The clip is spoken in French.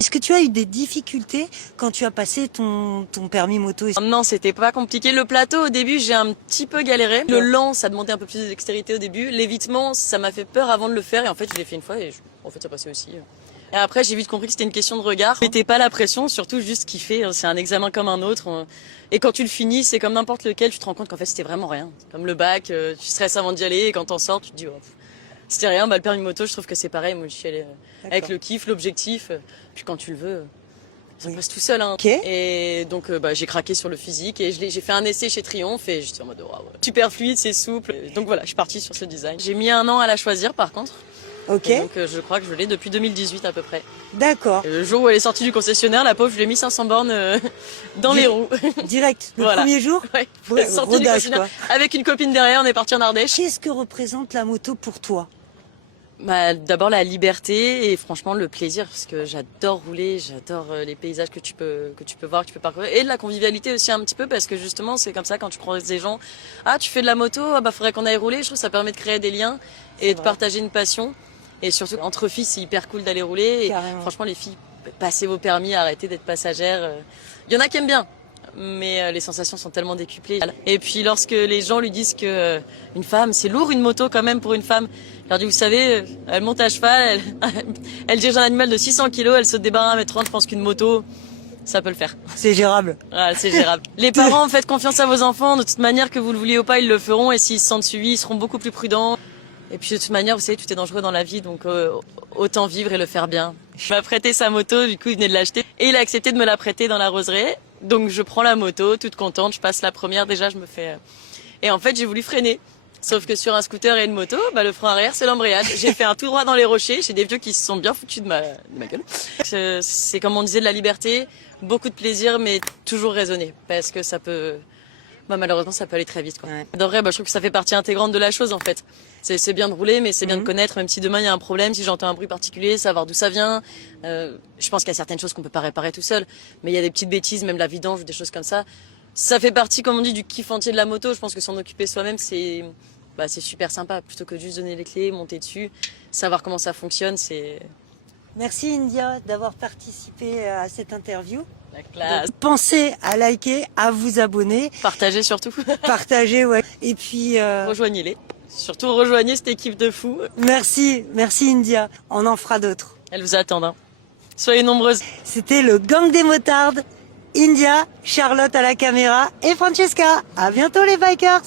Est-ce que tu as eu des difficultés quand tu as passé ton permis moto? Non, c'était pas compliqué. Le plateau, au début, j'ai un petit peu galéré. Le lent, ça demandait un peu plus de dextérité au début. L'évitement, ça m'a fait peur avant de le faire. Et en fait, je l'ai fait une fois et en fait, ça passait aussi. Et après, j'ai vite compris que c'était une question de regard. Mettez pas la pression, surtout juste kiffer. C'est un examen comme un autre. Et quand tu le finis, c'est comme n'importe lequel. Tu te rends compte qu'en fait, c'était vraiment rien. Comme le bac, tu stresses avant d'y aller et quand t'en sors, tu te dis, oh, c'était rien. Bah, le permis moto, je trouve que c'est pareil. Moi, je suis allée avec le kiff, l'objectif. Puis quand tu le veux, ça passe tout seul. Hein. Okay. Et donc, j'ai craqué sur le physique et j'ai fait un essai chez Triomphe et j'étais en mode, wow, super fluide, c'est souple. Donc voilà, je suis partie sur ce design. J'ai mis 1 an à la choisir, par contre. Ok. Et donc, je crois que je l'ai depuis 2018 à peu près. D'accord. Le jour où elle est sortie du concessionnaire, la pauvre, je lui ai mis 500 bornes dans les roues. Direct, le Voilà. premier jour. Ouais, sortie du concessionnaire avec une copine derrière, on est parti en Ardèche. Qu'est-ce que représente la moto pour toi? Bah, d'abord la liberté et franchement le plaisir parce que j'adore rouler, j'adore les paysages que tu peux voir, que tu peux parcourir et de la convivialité aussi un petit peu parce que justement c'est comme ça quand tu croises des gens, ah tu fais de la moto, ah bah faudrait qu'on aille rouler, je trouve que ça permet de créer des liens et de partager une passion et surtout entre filles c'est hyper cool d'aller rouler et franchement les filles passez vos permis, arrêtez d'être passagères. Il y en a qui aiment bien. Mais les sensations sont tellement décuplées. Et puis lorsque les gens lui disent que une femme, c'est lourd une moto quand même pour une femme. Je leur dis, vous savez, elle monte à cheval, elle dirige un animal de 600 kilos, elle saute des barres à 1m30, je pense qu'une moto, ça peut le faire. C'est gérable. Voilà, c'est gérable. Les parents, faites confiance à vos enfants, de toute manière que vous le vouliez ou pas, ils le feront et s'ils se sentent suivis, ils seront beaucoup plus prudents. Et puis de toute manière, vous savez, tout est dangereux dans la vie, donc autant vivre et le faire bien. Il m'a prêté sa moto, du coup il venait de l'acheter et il a accepté de me la prêter dans la roseraie. Donc je prends la moto, toute contente, je passe la première, déjà je me fais... Et en fait j'ai voulu freiner. Sauf que sur un scooter et une moto, bah, le frein arrière c'est l'embrayage. J'ai fait un tout droit dans les rochers, j'ai des vieux qui se sont bien foutus de ma gueule. C'est comme on disait de la liberté, beaucoup de plaisir mais toujours raisonné. Parce que ça peut... Bah, malheureusement ça peut aller très vite. Quoi. Ouais. De vrai, je trouve que ça fait partie intégrante de la chose en fait. C'est bien de rouler mais c'est bien de connaître, même si demain il y a un problème, si j'entends un bruit particulier, savoir d'où ça vient. Je pense qu'il y a certaines choses qu'on peut pas réparer tout seul, mais il y a des petites bêtises, même la vidange ou des choses comme ça. Ça fait partie, comme on dit, du kiff entier de la moto. Je pense que s'en occuper soi-même, c'est super sympa. Plutôt que de juste donner les clés, monter dessus, savoir comment ça fonctionne, c'est... Merci India d'avoir participé à cette interview. La classe. Donc, pensez à liker, à vous abonner. Partagez surtout. Partagez, ouais. Et puis... Rejoignez-les. Surtout rejoignez cette équipe de fous. Merci India. On en fera d'autres. Elles vous attendent. Hein. Soyez nombreuses. C'était le gang des motardes. India, Charlotte à la caméra et Francesca. À bientôt les bikers.